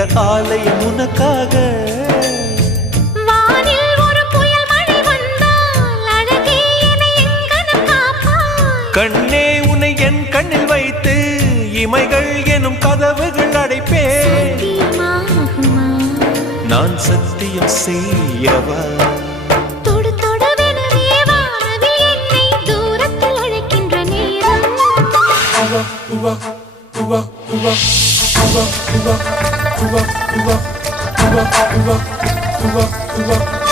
இந்த ஆலயம் உனக்காக. வானில் ஒரு புயல் மழை வந்தால் அழகே என்னை எங்கனம் காப்பாய். கண்ணே உன்னை என் கண்ணில் வைத்து இமைகள் எனும் கதவுகள் அடைப்பேன். சத்தியமாகுமா? நான் சத்தியம் செய்யவா? தொடு தொடுவெனவே வானவில் என்னை தூரத்தில் அழைக்கின்ற நேரம். Uva, uva, uva, uva, uva, uva, uva, uva, uva.